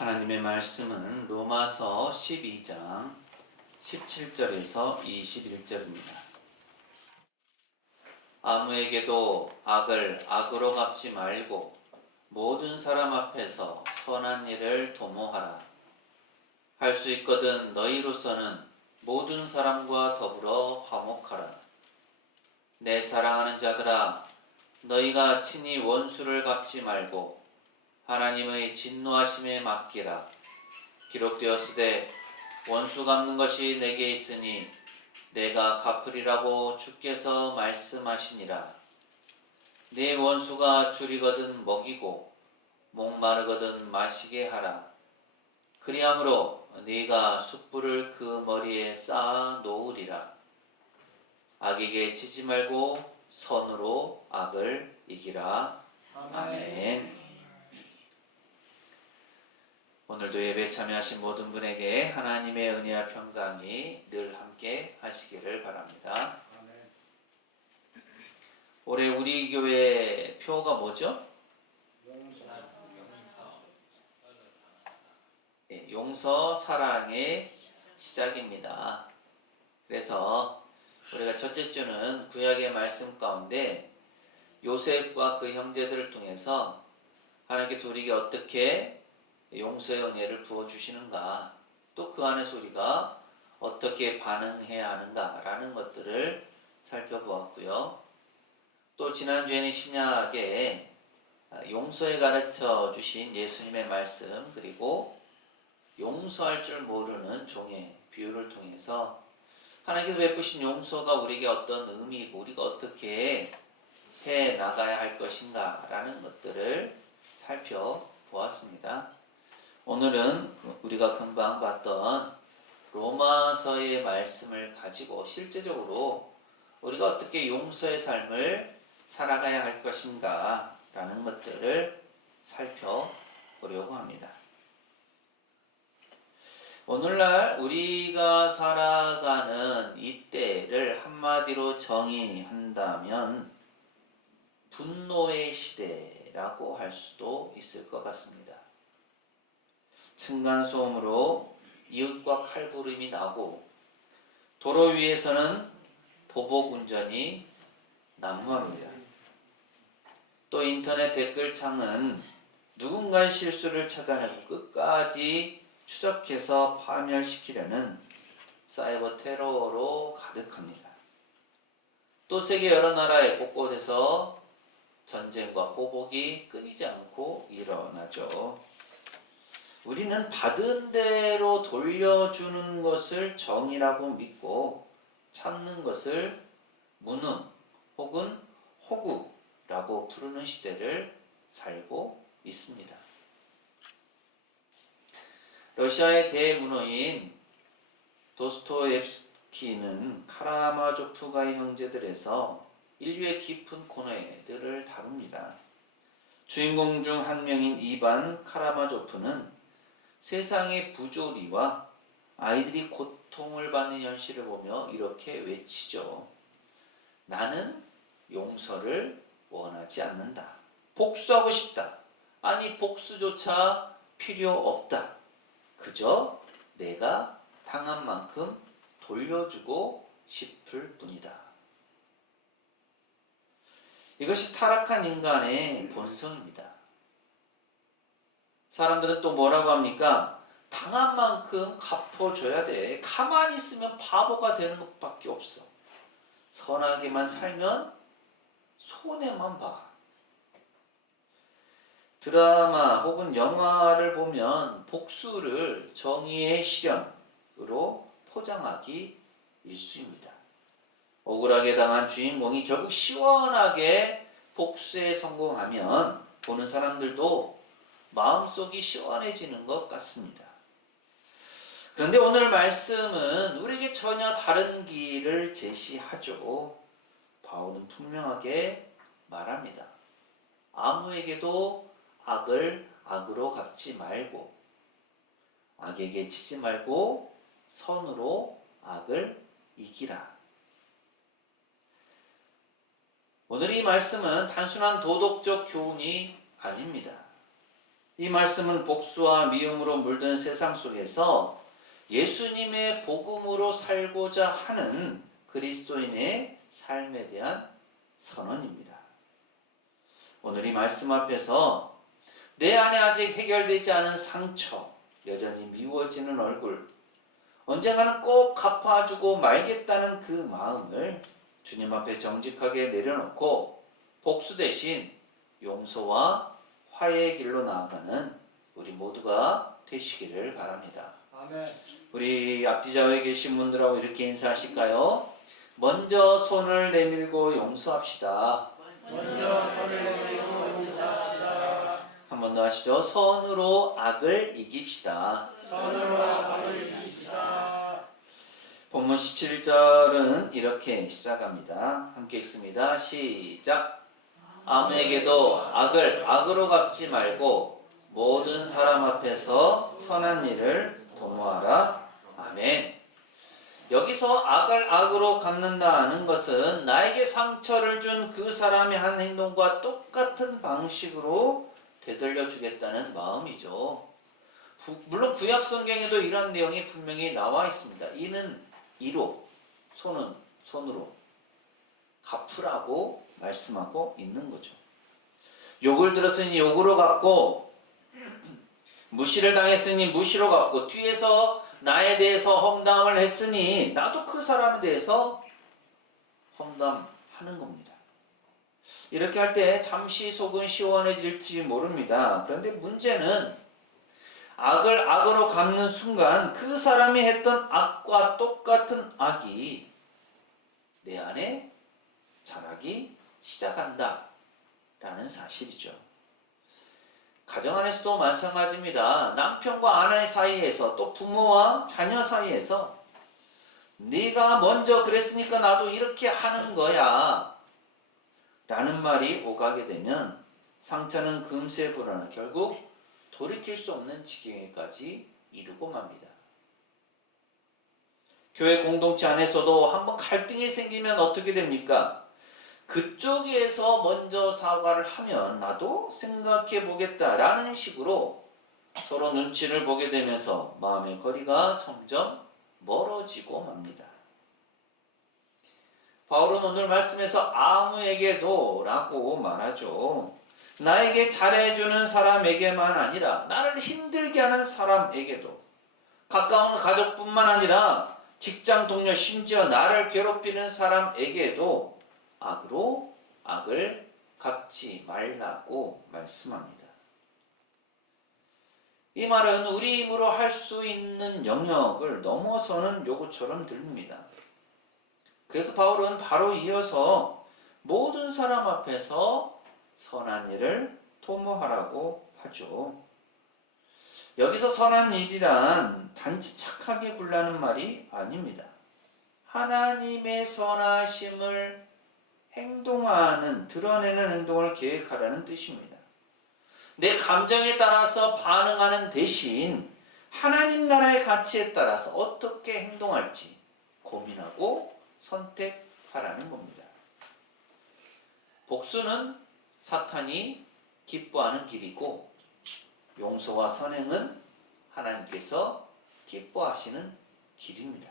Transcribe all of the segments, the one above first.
하나님의 말씀은 로마서 12장 17절에서 21절입니다. 아무에게도 악을 악으로 갚지 말고 모든 사람 앞에서 선한 일을 도모하라. 할 수 있거든 너희로서는 모든 사람과 더불어 화목하라. 내 사랑하는 자들아, 너희가 친히 원수를 갚지 말고 하나님의 진노하심에 맡기라. 기록되었으되 원수 갚는 것이 내게 있으니 내가 갚으리라고 주께서 말씀하시니라. 네 원수가 줄이거든 먹이고 목마르거든 마시게 하라. 그리함으로 네가 숯불을 그 머리에 쌓아 놓으리라. 악에게 지지 말고 선으로 악을 이기라. 아멘. 오늘도 예배 참여하신 모든 분에게 하나님의 은혜와 평강이 늘 함께 하시기를 바랍니다. 올해 우리 교회 표가 뭐죠? 용서 사랑의 시작입니다. 그래서 우리가 첫째 주는 구약의 말씀 가운데 요셉과 그 형제들을 통해서 하나님께서 우리에게 어떻게 용서의 은혜를 부어주시는가, 또 그 안에서 우리가 어떻게 반응해야 하는가라는 것들을 살펴보았고요. 또 지난주에는 신약에 용서에 가르쳐 주신 예수님의 말씀, 그리고 용서할 줄 모르는 종의 비유를 통해서 하나님께서 베푸신 용서가 우리에게 어떤 의미이고 우리가 어떻게 해 나가야 할 것인가 라는 것들을 살펴보았습니다. 오늘은 우리가 금방 봤던 로마서의 말씀을 가지고 실제적으로 우리가 어떻게 용서의 삶을 살아가야 할 것인가 라는 것들을 살펴보려고 합니다. 오늘날 우리가 살아가는 이때를 한마디로 정의한다면 분노의 시대라고 할 수도 있을 것 같습니다. 층간소음으로 이웃과 칼부림이 나고 도로 위에서는 보복운전이 난무합니다. 또 인터넷 댓글창은 누군가의 실수를 찾아내고 끝까지 추적해서 파멸시키려는 사이버 테러로 가득합니다. 또 세계 여러 나라의 곳곳에서 전쟁과 보복이 끊이지 않고 일어나죠. 우리는 받은 대로 돌려주는 것을 정의라고 믿고 참는 것을 무능 혹은 호구라고 부르는 시대를 살고 있습니다. 러시아의 대문호인 도스토옙스키는 카라마조프가의 형제들에서 인류의 깊은 고뇌들을 다룹니다. 주인공 중 한 명인 이반 카라마조프는 세상의 부조리와 아이들이 고통을 받는 현실을 보며 이렇게 외치죠. 나는 용서를 원하지 않는다. 복수하고 싶다. 아니, 복수조차 필요 없다. 그저 내가 당한 만큼 돌려주고 싶을 뿐이다. 이것이 타락한 인간의 본성입니다. 사람들은 또 뭐라고 합니까? 당한 만큼 갚아줘야 돼. 가만히 있으면 바보가 되는 것밖에 없어. 선하게만 살면 손해만 봐. 드라마 혹은 영화를 보면 복수를 정의의 실현으로 포장하기 일쑤입니다. 억울하게 당한 주인공이 결국 시원하게 복수에 성공하면 보는 사람들도 마음속이 시원해지는 것 같습니다. 그런데 오늘 말씀은 우리에게 전혀 다른 길을 제시하죠. 바울은 분명하게 말합니다. 아무에게도 악을 악으로 갚지 말고 악에게 치지 말고 선으로 악을 이기라. 오늘 이 말씀은 단순한 도덕적 교훈이 아닙니다. 이 말씀은 복수와 미움으로 물든 세상 속에서 예수님의 복음으로 살고자 하는 그리스도인의 삶에 대한 선언입니다. 오늘 이 말씀 앞에서 내 안에 아직 해결되지 않은 상처, 여전히 미워지는 얼굴, 언젠가는 꼭 갚아주고 말겠다는 그 마음을 주님 앞에 정직하게 내려놓고 복수 대신 용서와 화해의 길로 나아가는 우리 모두가 되시기를 바랍니다. 아멘. 우리 앞뒤 좌우에 계신 분들하고 이렇게 인사하실까요? 먼저 손을 내밀고 용서합시다. 먼저 손을 내밀고 용서합시다. 한 번 더 하시죠. 선으로 악을 이깁시다. 선으로 악을 이깁시다. 본문 17절은 이렇게 시작합니다. 함께 읽습니다. 시작. 아무에게도 악을 악으로 갚지 말고 모든 사람 앞에서 선한 일을 도모하라. 아멘. 여기서 악을 악으로 갚는다는 것은 나에게 상처를 준 그 사람의 한 행동과 똑같은 방식으로 되돌려 주겠다는 마음이죠. 물론 구약 성경에도 이런 내용이 분명히 나와 있습니다. 이는 이로, 손은 손으로 갚으라고 말씀하고 있는 거죠. 욕을 들었으니 욕으로 갚고, 무시를 당했으니 무시로 갚고, 뒤에서 나에 대해서 험담을 했으니 나도 그 사람에 대해서 험담하는 겁니다. 이렇게 할 때 잠시 속은 시원해질지 모릅니다. 그런데 문제는 악을 악으로 갚는 순간 그 사람이 했던 악과 똑같은 악이 내 안에 자라기 시작한다 라는 사실이죠. 가정 안에서도 마찬가지입니다. 남편과 아내 사이에서, 또 부모와 자녀 사이에서 네가 먼저 그랬으니까 나도 이렇게 하는 거야 라는 말이 오가게 되면 상처는 금세 불어나 결국 돌이킬 수 없는 지경에까지 이르고 맙니다. 교회 공동체 안에서도 한번 갈등이 생기면 어떻게 됩니까? 그쪽에서 먼저 사과를 하면 나도 생각해 보겠다라는 식으로 서로 눈치를 보게 되면서 마음의 거리가 점점 멀어지고 맙니다. 바울은 오늘 말씀에서 아무에게도 라고 말하죠. 나에게 잘해주는 사람에게만 아니라 나를 힘들게 하는 사람에게도, 가까운 가족뿐만 아니라 직장 동료, 심지어 나를 괴롭히는 사람에게도 악으로 악을 갚지 말라고 말씀합니다. 이 말은 우리 힘으로 할 수 있는 영역을 넘어서는 요구처럼 들립니다. 그래서 바울은 바로 이어서 모든 사람 앞에서 선한 일을 도모하라고 하죠. 여기서 선한 일이란 단지 착하게 굴라는 말이 아닙니다. 하나님의 선하심을 행동하는, 드러내는 행동을 계획하라는 뜻입니다. 내 감정에 따라서 반응하는 대신 하나님 나라의 가치에 따라서 어떻게 행동할지 고민하고 선택하라는 겁니다. 복수는 사탄이 기뻐하는 길이고, 용서와 선행은 하나님께서 기뻐하시는 길입니다.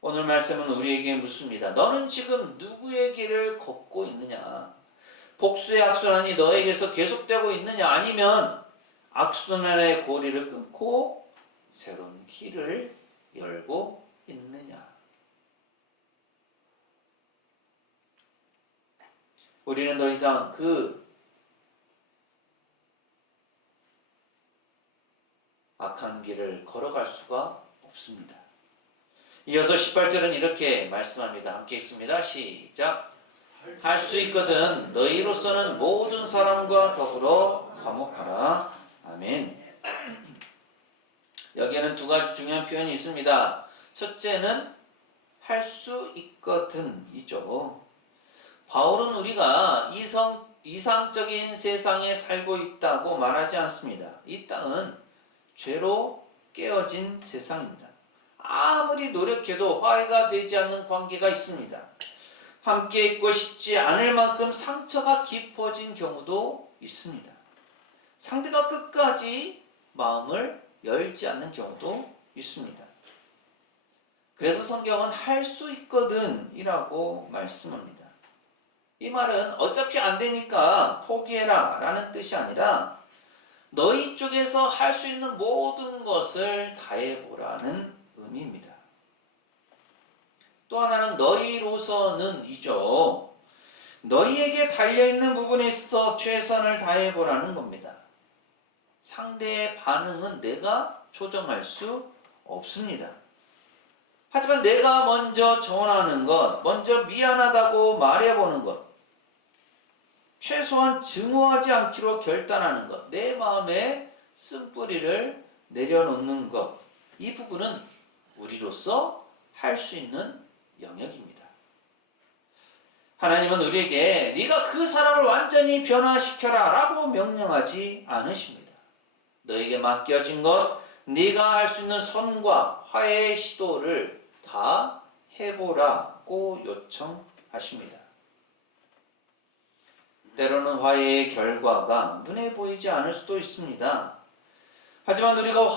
오늘 말씀은 우리에게 묻습니다. 너는 지금 누구의 길을 걷고 있느냐? 복수의 악순환이 너에게서 계속되고 있느냐? 아니면 악순환의 고리를 끊고 새로운 길을 열고 있느냐? 우리는 더 이상 그 악한 길을 걸어갈 수가 없습니다. 이어서 18절은 이렇게 말씀합니다. 함께 읽습니다. 시작. 할 수 있거든 너희로서는 모든 사람과 더불어 화목하라. 아멘. 여기에는 두 가지 중요한 표현이 있습니다. 첫째는 할 수 있거든 이죠. 바울은 우리가 이상적인 세상에 살고 있다고 말하지 않습니다. 이 땅은 죄로 깨어진 세상입니다. 아무리 노력해도 화해가 되지 않는 관계가 있습니다. 함께 있고 싶지 않을 만큼 상처가 깊어진 경우도 있습니다. 상대가 끝까지 마음을 열지 않는 경우도 있습니다. 그래서 성경은 할 수 있거든 이라고 말씀합니다. 이 말은 어차피 안 되니까 포기해라 라는 뜻이 아니라 너희 쪽에서 할 수 있는 모든 것을 다해보라는 의미입니다. 또 하나는 너희로서는 이죠. 너희에게 달려있는 부분에 있어서 최선을 다해보라는 겁니다. 상대의 반응은 내가 조정할 수 없습니다. 하지만 내가 먼저 전하는 것, 먼저 미안하다고 말해보는 것, 최소한 증오하지 않기로 결단하는 것, 내 마음에 쓴뿌리를 내려놓는 것, 이 부분은 우리로서 할 수 있는 영역입니다. 하나님은 우리에게 네가 그 사람을 완전히 변화시켜라 라고 명령하지 않으십니다. 너에게 맡겨진 것, 네가 할 수 있는 선과 화해의 시도를 다 해보라고 요청하십니다. 때로는 화해의 결과가 눈에 보이지 않을 수도 있습니다. 하지만 우리가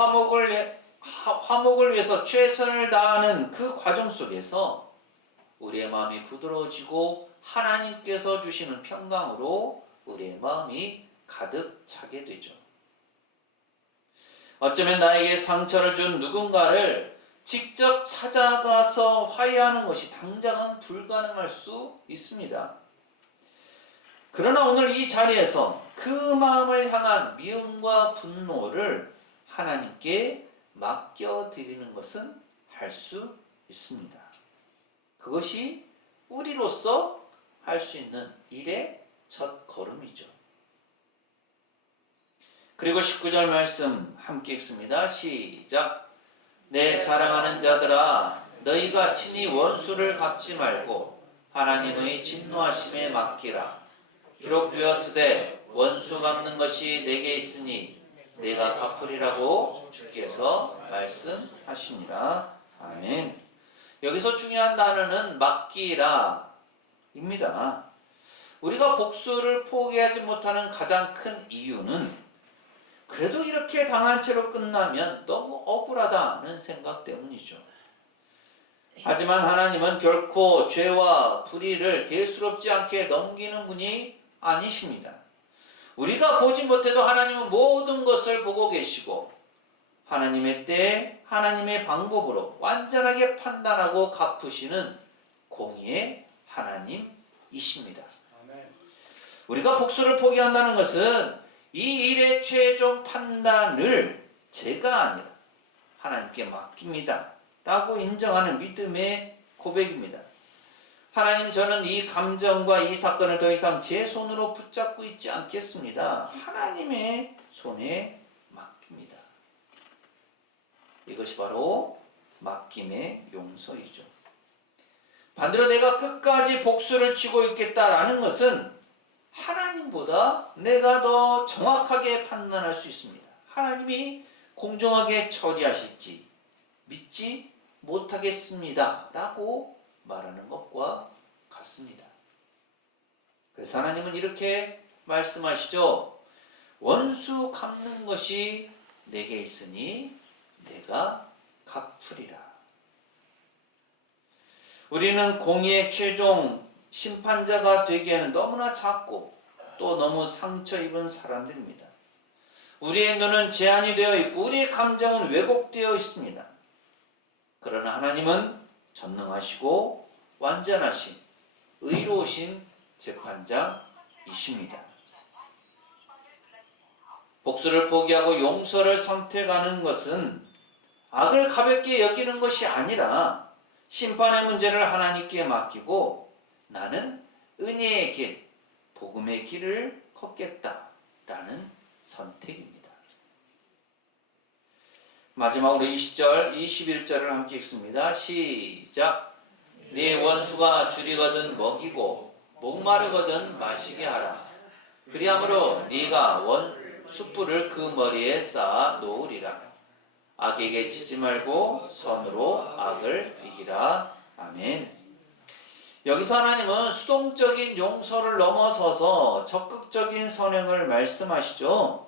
화목을 위해서 최선을 다하는 그 과정 속에서 우리의 마음이 부드러워지고 하나님께서 주시는 평강으로 우리의 마음이 가득 차게 되죠. 어쩌면 나에게 상처를 준 누군가를 직접 찾아가서 화해하는 것이 당장은 불가능할 수 있습니다. 그러나 오늘 이 자리에서 그 마음을 향한 미움과 분노를 하나님께 맡겨드리는 것은 할 수 있습니다. 그것이 우리로서 할 수 있는 일의 첫 걸음이죠. 그리고 19절 말씀 함께 읽습니다. 시작. 내 사랑하는 자들아, 너희가 친히 원수를 갚지 말고 하나님의 진노하심에 맡기라. 기록되었으되 원수 갚는 것이 내게 있으니 내가 갚으리라고 주께서 말씀하시니라. 아멘. 여기서 중요한 단어는 맡기라 입니다. 우리가 복수를 포기하지 못하는 가장 큰 이유는 그래도 이렇게 당한 채로 끝나면 너무 억울하다는 생각 때문이죠. 하지만 하나님은 결코 죄와 불의를 대수롭지 않게 넘기는 분이 아니십니다. 우리가 보지 못해도 하나님은 모든 것을 보고 계시고 하나님의 때에 하나님의 방법으로 완전하게 판단하고 갚으시는 공의의 하나님이십니다. 우리가 복수를 포기한다는 것은 이 일의 최종 판단을 제가 아니라 하나님께 맡깁니다 라고 인정하는 믿음의 고백입니다. 하나님, 저는 이 감정과 이 사건을 더 이상 제 손으로 붙잡고 있지 않겠습니다. 하나님의 손에 맡깁니다. 이것이 바로 맡김의 용서이죠. 반대로 내가 끝까지 복수를 쥐고 있겠다라는 것은 하나님보다 내가 더 정확하게 판단할 수 있습니다. 하나님이 공정하게 처리하실지 믿지 못하겠습니다 라고 말하는 것과 같습니다. 그래서 하나님은 이렇게 말씀하시죠. 원수 갚는 것이 내게 있으니 내가 갚으리라. 우리는 공의의 최종 심판자가 되기에는 너무나 작고 또 너무 상처 입은 사람들입니다. 우리의 눈은 제한이 되어 있고 우리의 감정은 왜곡되어 있습니다. 그러나 하나님은 전능하시고 완전하신 의로우신 재판장이십니다. 복수를 포기하고 용서를 선택하는 것은 악을 가볍게 여기는 것이 아니라 심판의 문제를 하나님께 맡기고 나는 은혜의 길, 복음의 길을 걷겠다라는 선택입니다. 마지막으로 20절, 21절을 함께 읽습니다. 시작. 네 원수가 줄이거든 먹이고 목마르거든 마시게 하라. 그리함으로 네가 숯불을 그 머리에 쌓아 놓으리라. 악에게 지지 말고 선으로 악을 이기라. 아멘. 여기서 하나님은 수동적인 용서를 넘어서서 적극적인 선행을 말씀하시죠.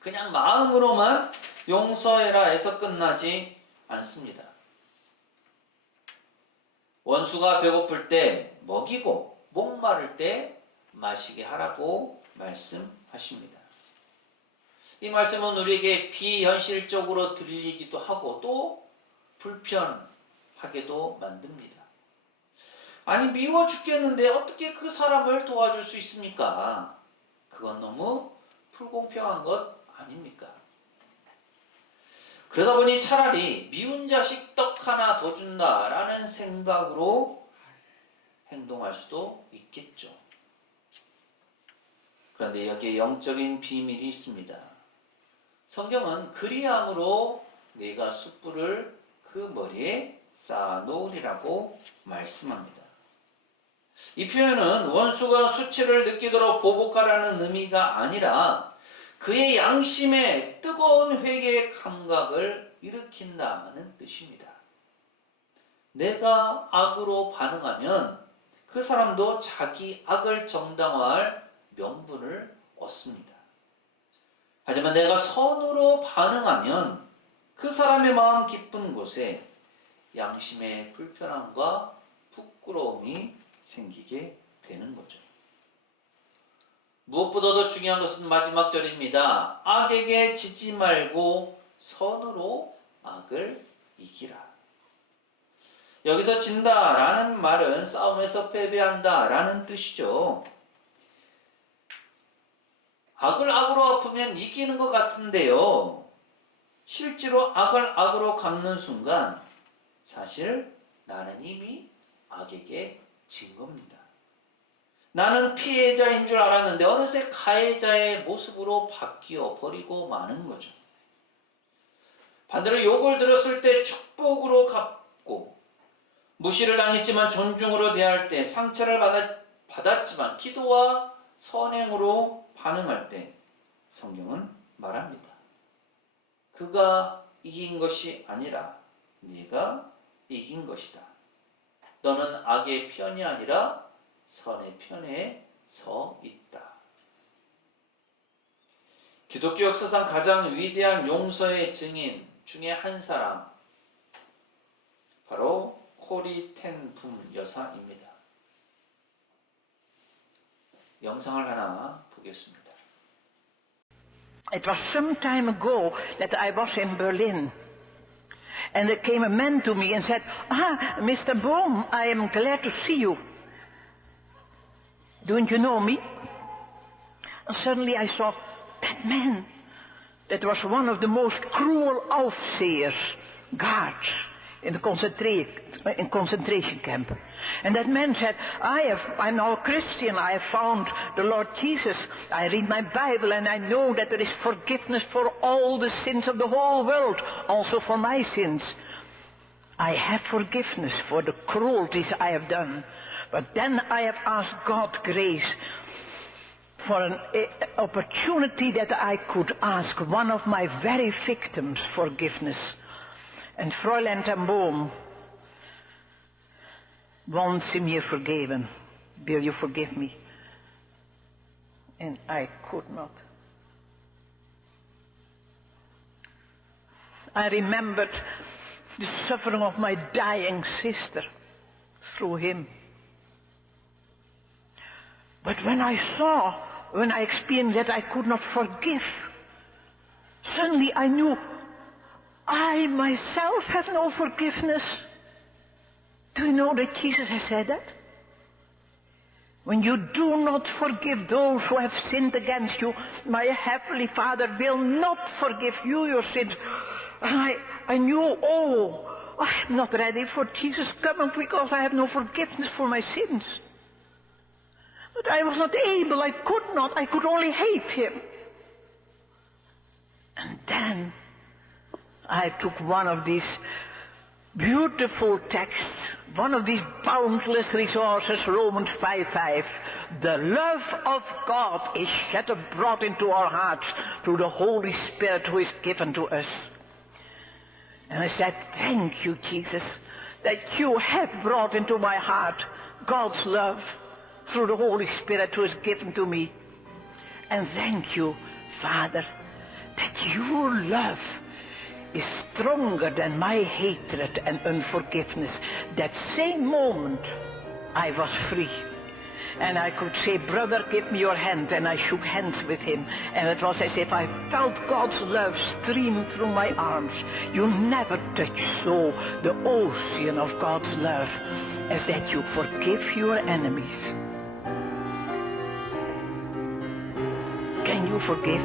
그냥 마음으로만 용서해라 해서 끝나지 않습니다. 원수가 배고플 때 먹이고 목마를 때 마시게 하라고 말씀하십니다. 이 말씀은 우리에게 비현실적으로 들리기도 하고 또 불편하게도 만듭니다. 아니, 미워 죽겠는데 어떻게 그 사람을 도와줄 수 있습니까? 그건 너무 불공평한 것 아닙니까? 그러다 보니 차라리 미운 자식 떡 하나 더 준다라는 생각으로 행동할 수도 있겠죠. 그런데 여기에 영적인 비밀이 있습니다. 성경은 그리함으로 내가 숯불을 그 머리에 쌓아놓으리라고 말씀합니다. 이 표현은 원수가 수치를 느끼도록 보복하라는 의미가 아니라 그의 양심에 뜨거운 회개의 감각을 일으킨다는 뜻입니다. 내가 악으로 반응하면 그 사람도 자기 악을 정당화할 명분을 얻습니다. 하지만 내가 선으로 반응하면 그 사람의 마음 깊은 곳에 양심의 불편함과 부끄러움이 생기게 되는 거죠. 무엇보다도 중요한 것은 마지막 절입니다. 악에게 지지 말고 선으로 악을 이기라. 여기서 진다라는 말은 싸움에서 패배한다라는 뜻이죠. 악을 악으로 갚으면 이기는 것 같은데요. 실제로 악을 악으로 갚는 순간 사실 나는 이미 악에게 진 겁니다. 나는 피해자인 줄 알았는데 어느새 가해자의 모습으로 바뀌어 버리고 마는 거죠. 반대로 욕을 들었을 때 축복으로 갚고, 무시를 당했지만 존중으로 대할 때, 상처를 받았지만 기도와 선행으로 반응할 때 성경은 말합니다. 그가 이긴 것이 아니라 네가 이긴 것이다. 너는 악의 편이 아니라 선의 편에 서 있다. 기독교 역사상 가장 위대한 용서의 증인 중에 한 사람, 바로 코리 텐 붐 여사입니다. 영상을 하나 보겠습니다. It was some time ago that I was in Berlin. And there came a man to me and said, Mr. Bohm, I am glad to see you. Don't you know me? And suddenly I saw that man. That was one of the most cruel Aufsehers, guards, in the concentration camp. And that man said, I'm now a Christian, I have found the Lord Jesus. I read my Bible and I know that there is forgiveness for all the sins of the whole world, also for my sins. I have forgiveness for the cruelties I have done. But then I have asked God grace for an opportunity that I could ask one of my very victims forgiveness. And Fräulein ten Boom, once mir vergeben. Will you forgive me? And I could not. I remembered the suffering of my dying sister through him. But when I experienced that I could not forgive, suddenly I knew I myself have no forgiveness. Do you know that Jesus has said that? When you do not forgive those who have sinned against you, my heavenly Father will not forgive you your sins. I knew, I'm not ready for Jesus coming because I have no forgiveness for my sins. But I was not able, I could only hate him. And then I took one of these beautiful texts, one of these boundless resources, Romans 5:5. The love of God is shed abroad into our hearts through the Holy Spirit who is given to us. And I said, thank you, Jesus, that you have brought into my heart God's love through the Holy Spirit who is given to me. And thank you, Father, that your love is stronger than my hatred and unforgiveness. That same moment, I was free. And I could say, brother, give me your hand. And I shook hands with him. And it was as if I felt God's love stream through my arms. You never touch so the ocean of God's love as that you forgive your enemies. Can you forgive?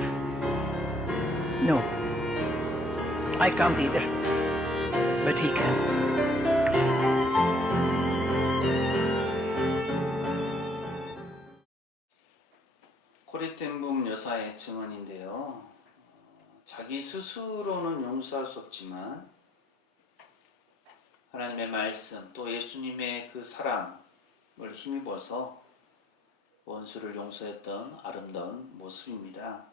No. I can't either. But he can. 코리텐붐 여사의 증언인데요. 자기 스스로는 용서할 수 없지만 하나님의 말씀 또 예수님의 그 사랑을 힘입어서 원수를 용서했던 아름다운 모습입니다.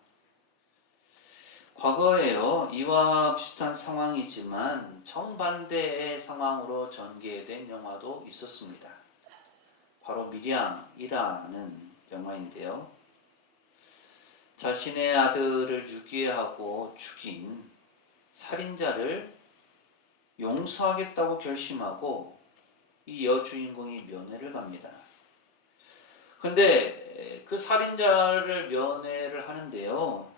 과거에요, 이와 비슷한 상황이지만 정반대의 상황으로 전개된 영화도 있었습니다. 바로 미량이라는 영화인데요. 자신의 아들을 유기하고 죽인 살인자를 용서하겠다고 결심하고 이 여주인공이 면회를 갑니다. 근데 그 살인자를 면회를 하는데요.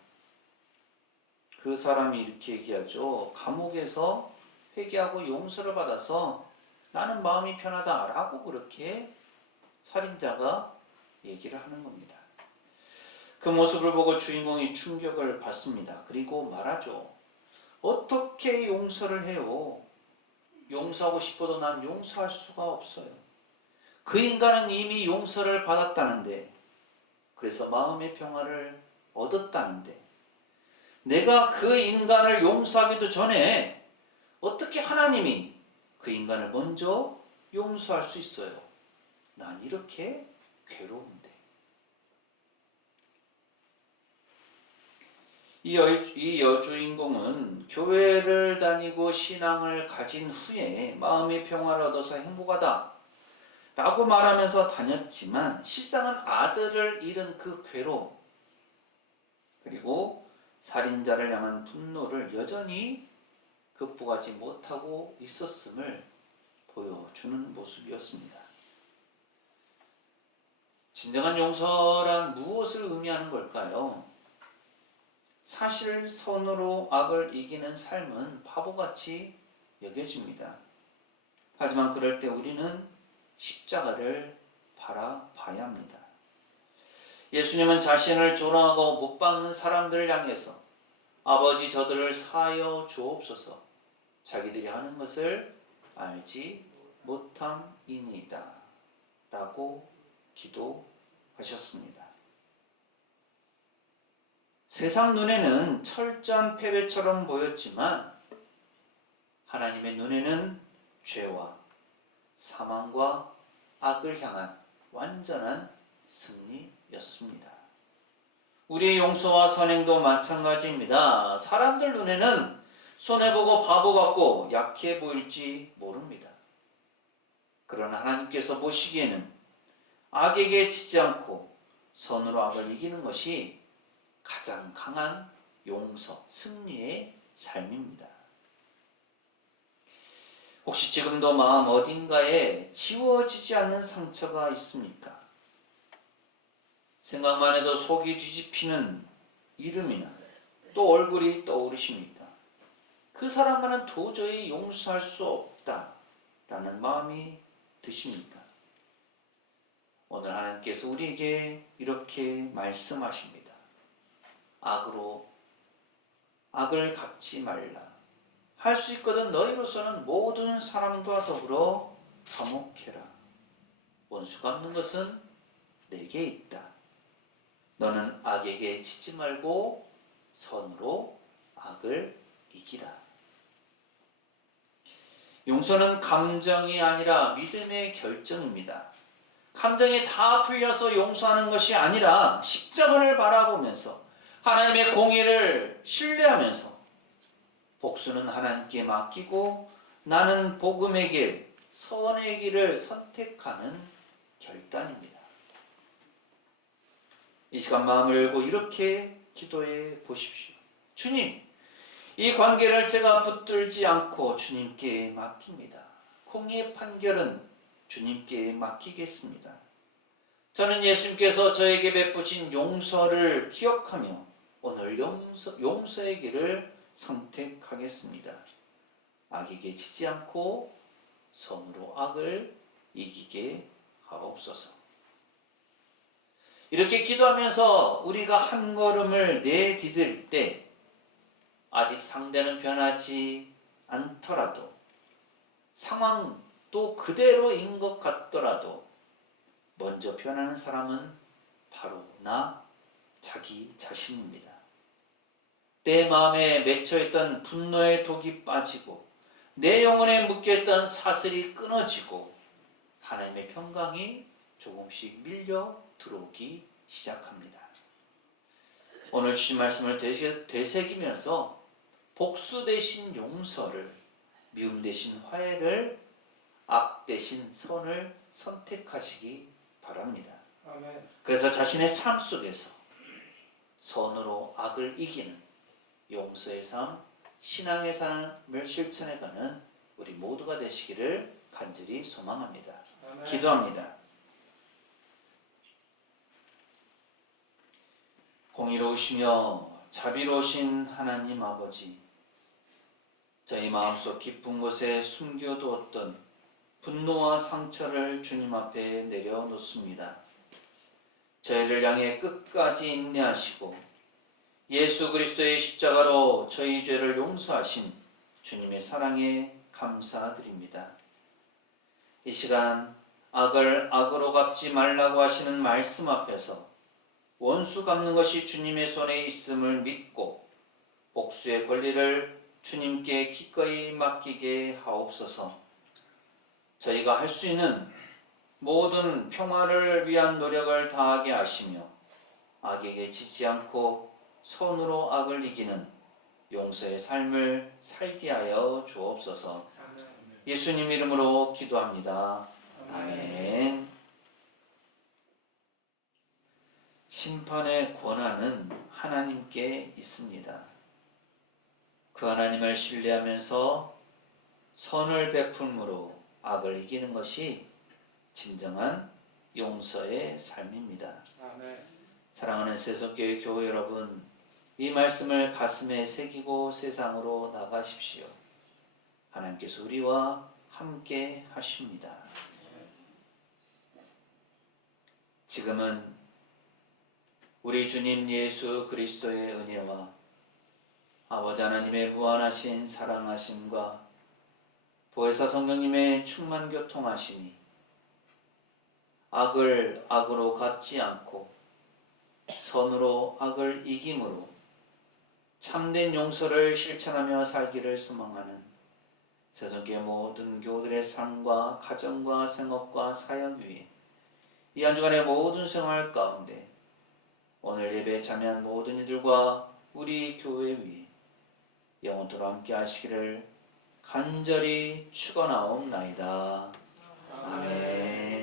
그 사람이 이렇게 얘기하죠. 감옥에서 회개하고 용서를 받아서 나는 마음이 편하다라고 그렇게 살인자가 얘기를 하는 겁니다. 그 모습을 보고 주인공이 충격을 받습니다. 그리고 말하죠. 어떻게 용서를 해요? 용서하고 싶어도 난 용서할 수가 없어요. 그 인간은 이미 용서를 받았다는데, 그래서 마음의 평화를 얻었다는데, 내가 그 인간을 용서하기도 전에 어떻게 하나님이 그 인간을 먼저 용서할 수 있어요? 난 이렇게 괴로운데. 이 여주인공은 교회를 다니고 신앙을 가진 후에 마음의 평화를 얻어서 행복하다 라고 말하면서 다녔지만 실상은 아들을 잃은 그 괴로움 그리고 살인자를 향한 분노를 여전히 극복하지 못하고 있었음을 보여주는 모습이었습니다. 진정한 용서란 무엇을 의미하는 걸까요? 사실 선으로 악을 이기는 삶은 바보같이 여겨집니다. 하지만 그럴 때 우리는 십자가를 바라봐야 합니다. 예수님은 자신을 조롱하고 못 박는 사람들을 향해서 아버지 저들을 사하여 주옵소서 자기들이 하는 것을 알지 못함이니이다 라고 기도하셨습니다. 세상 눈에는 철저한 패배처럼 보였지만 하나님의 눈에는 죄와 사망과 악을 향한 완전한 승리였습니다. 우리의 용서와 선행도 마찬가지입니다. 사람들 눈에는 손해보고 바보 같고 약해 보일지 모릅니다. 그러나 하나님께서 보시기에는 악에게 지지 않고 선으로 악을 이기는 것이 가장 강한 용서, 승리의 삶입니다. 혹시 지금도 마음 어딘가에 지워지지 않는 상처가 있습니까? 생각만 해도 속이 뒤집히는 이름이나 또 얼굴이 떠오르십니까? 그 사람과는 도저히 용서할 수 없다라는 마음이 드십니까? 오늘 하나님께서 우리에게 이렇게 말씀하십니다. 악을 갚지 말라. 할 수 있거든 너희로서는 모든 사람과 더불어 화목해라. 원수 갚는 것은 내게 있다. 너는 악에게 지지 말고 선으로 악을 이기라. 용서는 감정이 아니라 믿음의 결정입니다. 감정이 다 풀려서 용서하는 것이 아니라 십자가를 바라보면서 하나님의 공의를 신뢰하면서 복수는 하나님께 맡기고 나는 복음의 길, 선의 길을 선택하는 결단입니다. 이 시간 마음을 열고 이렇게 기도해 보십시오. 주님, 이 관계를 제가 붙들지 않고 주님께 맡깁니다. 공의의 판결은 주님께 맡기겠습니다. 저는 예수님께서 저에게 베푸신 용서를 기억하며 오늘 용서의 길을 선택하겠습니다. 악에게 지지 않고 선으로 악을 이기게 하옵소서. 이렇게 기도하면서 우리가 한 걸음을 내디딜 때 아직 상대는 변하지 않더라도 상황도 그대로인 것 같더라도 먼저 변하는 사람은 바로 자기 자신입니다. 내 마음에 맺혀있던 분노의 독이 빠지고 내 영혼에 묶여있던 사슬이 끊어지고 하나님의 평강이 조금씩 밀려 들어오기 시작합니다. 오늘 주신 말씀을 되새기면서 복수 대신 용서를, 미움 대신 화해를, 악 대신 선을 선택하시기 바랍니다. 아멘. 그래서 자신의 삶 속에서 선으로 악을 이기는 용서의 삶, 신앙의 삶을 실천해가는 우리 모두가 되시기를 간절히 소망합니다. 아멘. 기도합니다. 공의로우시며 자비로우신 하나님 아버지, 저희 마음속 깊은 곳에 숨겨두었던 분노와 상처를 주님 앞에 내려놓습니다. 저희를 향해 끝까지 인내하시고 예수 그리스도의 십자가로 저희 죄를 용서하신 주님의 사랑에 감사드립니다. 이 시간 악을 악으로 갚지 말라고 하시는 말씀 앞에서 원수 갚는 것이 주님의 손에 있음을 믿고 복수의 권리를 주님께 기꺼이 맡기게 하옵소서. 저희가 할 수 있는 모든 평화를 위한 노력을 다하게 하시며 악에게 지지 않고 선으로 악을 이기는 용서의 삶을 살게 하여 주옵소서. 아멘. 예수님 이름으로 기도합니다. 아멘. 심판의 권한은 하나님께 있습니다. 그 하나님을 신뢰하면서 선을 베풀므로 악을 이기는 것이 진정한 용서의 삶입니다. 아멘. 사랑하는 세속교회 교회 여러분, 이 말씀을 가슴에 새기고 세상으로 나가십시오. 하나님께서 우리와 함께 하십니다. 지금은 우리 주님 예수 그리스도의 은혜와 아버지 하나님의 무한하신 사랑하심과 보혜사 성령님의 충만 교통하심이 악을 악으로 갚지 않고 선으로 악을 이김으로 참된 용서를 실천하며 살기를 소망하는 세상의 모든 교우들의 삶과 가정과 생업과 사역 위에 이 한 주간의 모든 생활 가운데 오늘 예배에 참여한 모든 이들과 우리 교회 위에 영원토록 함께 하시기를 간절히 축원하옵나이다. 아멘.